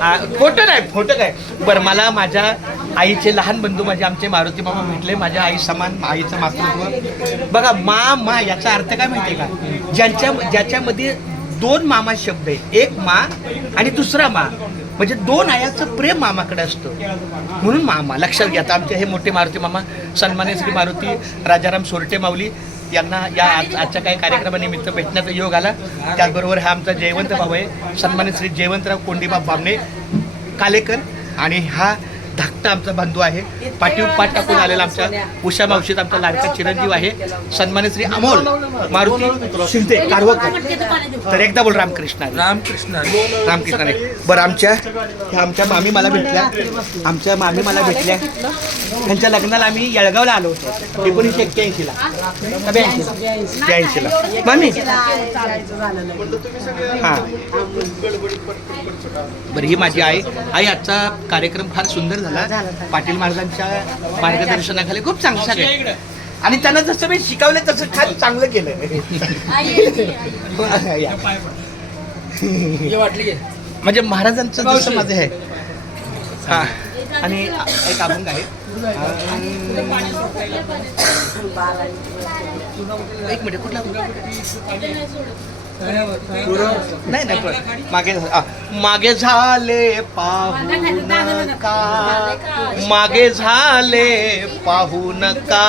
हा, फोटो नाही खोटं काय? बरं मला माझ्या आईचे लहान बंधू माझे आमचे मारुती मामा भेटले. माझ्या आई समान आईचं मातृत्व. बघा मा मा याचा अर्थ काय माहितीये का? ज्यांच्या ज्याच्यामध्ये दोन मामा शब्द आहेत. एक मा आणि दुसरा मा. म्हणजे दोन आयाचं प्रेम मामाकडे असतं. म्हणून मामा. लक्षात घ्या आमचे हे मोठे मारुती मामा सन्मान्य श्री मारुती राजाराम सोरटे माऊली यांना या आज आजच्या काही कार्यक्रमानिमित्त भेटण्याचा योग आला. त्याचबरोबर हा आमचा जयवंत भाऊ आहे. सन्मानित श्री जयवंतराव कोंडीबा बामणे कालेकर. आणि हा धाकटा आमचा बंधू आहे. पाठीव पाठ टाकून आलेला आमच्या उषा मावशीत आमचा लाडका चिरंजीव आहे. सन्मान्य श्री अमोल मारुती शिंदे कारवकर तर एकदा बोल रामकृष्ण. रामकृष्ण रामकृष्ण हरी. बरं आमच्या आमच्या मामी मला भेटल्या. आमच्या मामी मला भेटल्या. त्यांच्या लग्नाला आम्ही येळगावला आलो होतो. एकोणीसशे एक्क्याऐंशीला. ब्याऐंशीला? ब्याऐंशीला. मामी? हां. बरं ही माझी आई. आई आजचा कार्यक्रम फार सुंदर झाला. पाटील महाराजांच्या मार्गदर्शनाखाली खूप चांगलं सगळं आणि त्यांना जसं मी शिकवलं तसं फार चांगलं केलं या. वाटली म्हणजे महाराजांचं जसं माझं आहे हा. आणि एक अभंग आहे. एक मिनिट कुठला नाही नाही पण मागे मागे झाले पाहू नका मागे झाले पाहू नका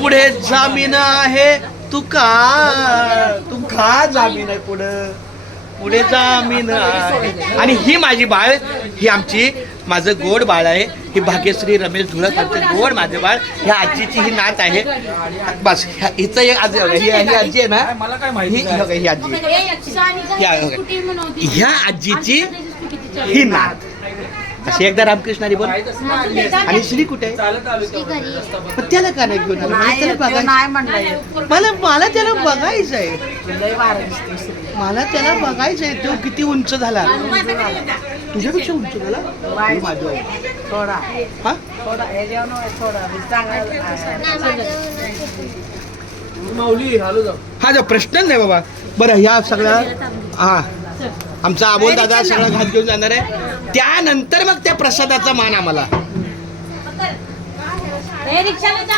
पुढे जामीन आहे तुका. तुका जामीन आहे पुढं. पुढे जामीन आहे. आणि ही माझी बाळ ही आमची माझं गोड बाळ आहे. ही भाग्यश्री रमेश धुळक आमचं गोड माझं बाळ. ह्या आजीची ही नात आहे. बस ह्या- हिचं एक आजी ही ही आजी आहे ना? मला काय ही माहिती ही आजी ह्या आजीची ही नात. अशी एकदा रामकृष्ण हरी बोल. आणि श्री कुठे? आहे? त्याला का नाही घेऊन आला? मला त्याला बघायचं. नाही म्हणलं मला मला त्याला बघायचं आहे. लय वारं दिसते श्री. मला त्याला बघायचं आहे. तो किती उंच झाला? तुझ्यापेक्षा उंच झाला? ही माझी. थोडा. हा? थोडा चांगला माऊली हालो हा जो प्रश्न नाही बाबा. बरं ह्या सगळ्या हा. आमचा अमोल दादा सगळा घात घेऊन जाणार आहे. त्यानंतर मग त्या प्रसादाचा मान आम्हाला.